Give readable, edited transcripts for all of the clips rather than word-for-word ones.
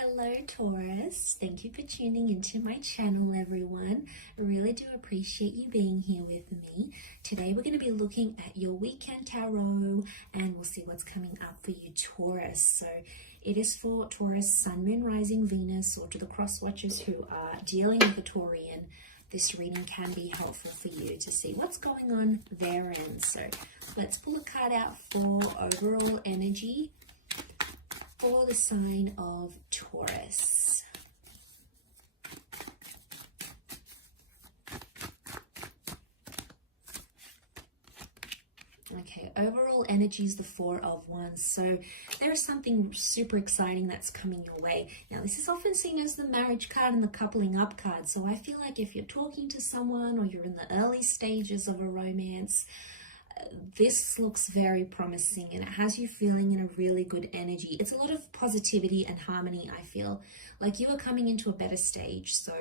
Hello Taurus, thank you for tuning into my channel everyone. I really do appreciate you being here with me. Today we're going to be looking at your weekend tarot and we'll see what's coming up for you Taurus. So it is for Taurus, Sun, Moon, Rising, Venus, or to the cross watchers who are dealing with a Taurian. This reading can be helpful for you to see what's going on their end. So let's pull a card out for overall energy for the sign of Taurus. Okay, overall energy is the Four of Wands. So there is something super exciting that's coming your way. Now, this is often seen as the marriage card and the coupling up card. So I feel like if you're talking to someone or you're in the early stages of a romance, this looks very promising and it has you feeling in a really good energy. It's a lot of positivity and harmony. I feel like you are coming into a better stage. So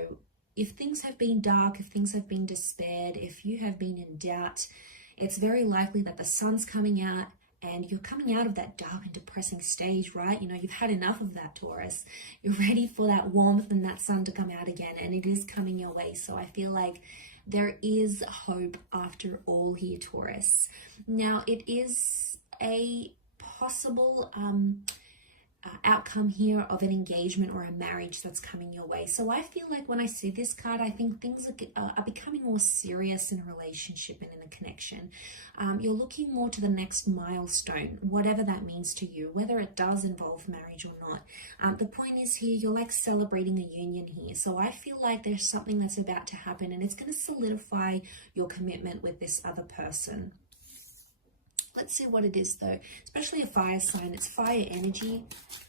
if things have been dark, if things have been despaired, if you have been in doubt, it's very likely that the sun's coming out and you're coming out of that dark and depressing stage, right? You know, you've had enough of that, Taurus. You're ready for that warmth and that sun to come out again, and it is coming your way. So I feel like there is hope after all here, Taurus. Now, it is a possible outcome here of an engagement or a marriage that's coming your way. So I feel like when I see this card, I think things are becoming more serious in a relationship and in a connection. You're looking more to the next milestone, whatever that means to you, whether it does involve marriage or not. The point is here, you're like celebrating a union here. So I feel like there's something that's about to happen and it's going to solidify your commitment with this other person. Let's see what it is though, especially a fire sign. It's fire energy,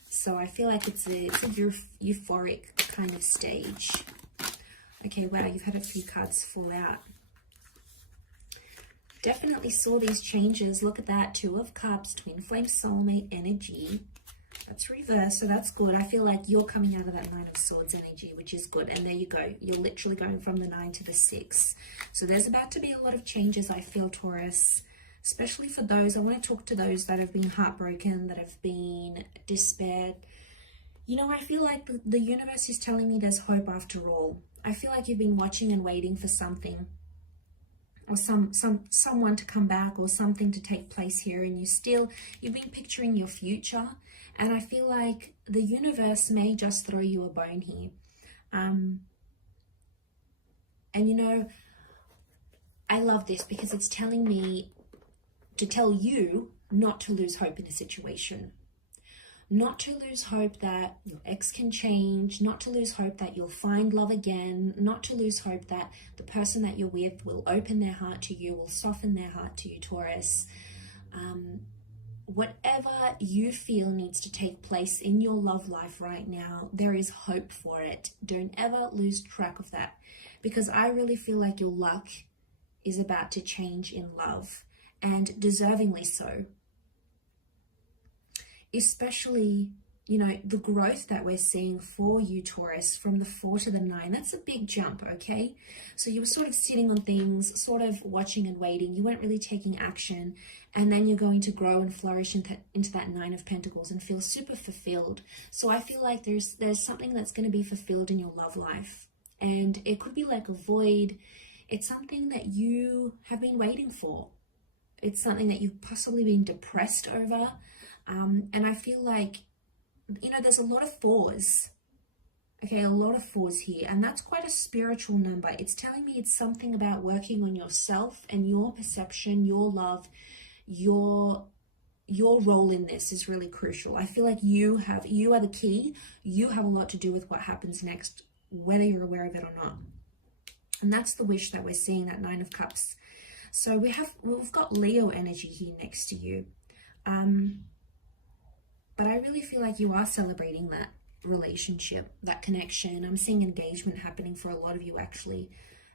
so I feel like it's a euphoric kind of stage. Okay, wow, you've had a few cards fall out. Definitely saw these changes. Look at that, Two of Cups, twin flame soulmate energy. That's reversed, so that's good. I feel like you're coming out of that Nine of Swords energy, which is good. And there you go. You're literally going from the 9 to the 6. So there's about to be a lot of changes, I feel, Taurus. Especially for those, I want to talk to those that have been heartbroken, that have been despaired. You know, I feel like the universe is telling me there's hope after all. I feel like you've been watching and waiting for something, or someone to come back, or something to take place here, and you've been picturing your future, and I feel like the universe may just throw you a bone here. And you know, I love this because it's telling me to tell you not to lose hope in a situation, not to lose hope that your ex can change, not to lose hope that you'll find love again, not to lose hope that the person that you're with will open their heart to you, will soften their heart to you, Taurus. Whatever you feel needs to take place in your love life right now, there is hope for it. Don't ever lose track of that, because I really feel like your luck is about to change in love. And deservingly so. Especially, you know, the growth that we're seeing for you, Taurus, from the 4 to the 9, that's a big jump, okay? So you were sort of sitting on things, sort of watching and waiting. You weren't really taking action. And then you're going to grow and flourish into that 9 of Pentacles and feel super fulfilled. So I feel like there's something that's going to be fulfilled in your love life. And it could be like a void. It's something that you have been waiting for. It's something that you've possibly been depressed over. And I feel like, you know, there's a lot of 4s. Okay, a lot of 4s here. And that's quite a spiritual number. It's telling me it's something about working on yourself and your perception, your love, your role in this is really crucial. I feel like you are the key. You have a lot to do with what happens next, whether you're aware of it or not. And that's the wish that we're seeing, that 9 of Cups. So we've got Leo energy here next to you. But I really feel like you are celebrating that relationship, that connection. I'm seeing engagement happening for a lot of you, actually,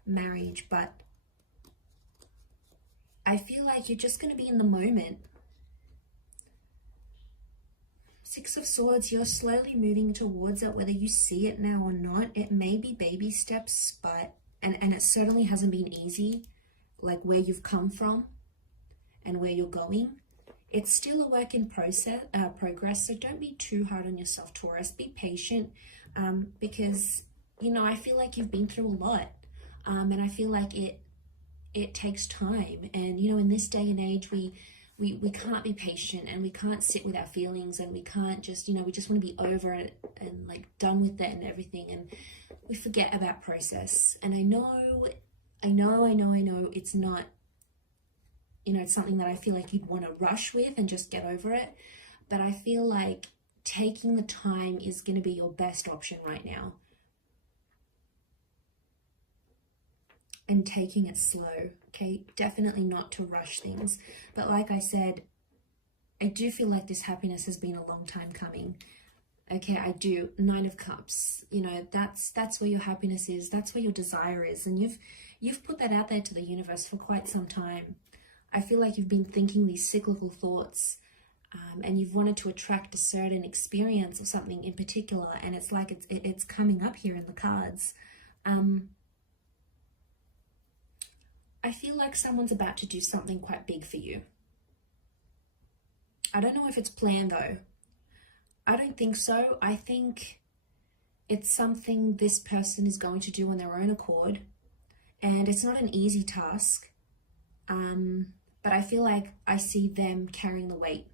marriage. But I feel like you're just going to be in the moment. 6 of Swords, you're slowly moving towards it, whether you see it now or not. It may be baby steps, but, and it certainly hasn't been easy. Like where you've come from and where you're going, It's still a work in progress, so don't be too hard on yourself, Taurus. Be patient, because, you know, I feel like you've been through a lot, and I feel like it takes time. And, you know, in this day and age, we can't be patient, and we can't sit with our feelings, and we can't just, you know, we just want to be over it and like done with it and everything, and we forget about process. And I know it's not, you know, it's something that I feel like you'd want to rush with and just get over it, but I feel like taking the time is going to be your best option right now. And taking it slow, okay? Definitely not to rush things. But like I said, I do feel like this happiness has been a long time coming. Okay, I do. 9 of Cups, you know, that's where your happiness is. That's where your desire is. And you've put that out there to the universe for quite some time. I feel like you've been thinking these cyclical thoughts, and you've wanted to attract a certain experience or something in particular. And it's like it's coming up here in the cards. I feel like someone's about to do something quite big for you. I don't know if it's planned though. I don't think so. I think it's something this person is going to do on their own accord. And it's not an easy task. But I feel like I see them carrying the weight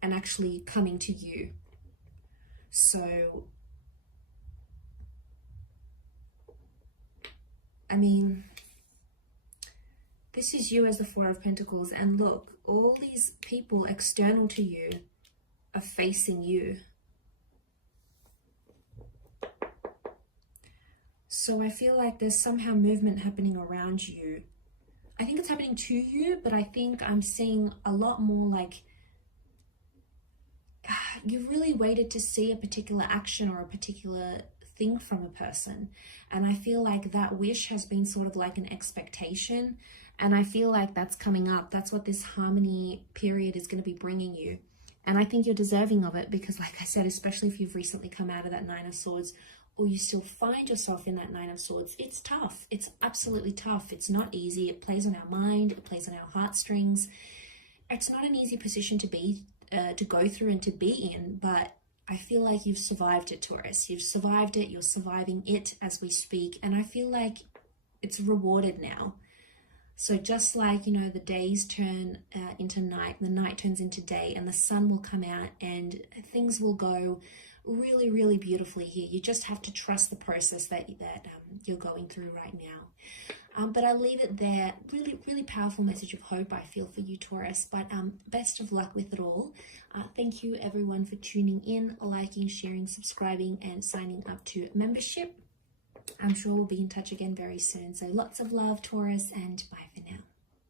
and actually coming to you. So, I mean, this is you as the 4 of Pentacles, and look, all these people external to you are facing you. So I feel like there's somehow movement happening around you. I think it's happening to you, but I think I'm seeing a lot more like you really waited to see a particular action or a particular thing from a person. And I feel like that wish has been sort of like an expectation. And I feel like that's coming up. That's what this harmony period is going to be bringing you. And I think you're deserving of it because, like I said, especially if you've recently come out of that 9 of Swords, or you still find yourself in that 9 of Swords, it's tough. It's absolutely tough. It's not easy. It plays on our mind. It plays on our heartstrings. It's not an easy position to be, to go through and to be in, but I feel like you've survived it, Taurus. You've survived it. You're surviving it as we speak. And I feel like it's rewarded now. So just like, you know, the days turn into night, the night turns into day, and the sun will come out and things will go really, really beautifully here. You just have to trust the process that you're going through right now. But I'll leave it there. Really, really powerful message of hope, I feel, for you, Taurus. But best of luck with it all. Thank you, everyone, for tuning in, liking, sharing, subscribing, and signing up to membership. I'm sure we'll be in touch again very soon. So lots of love, Taurus, and bye for now.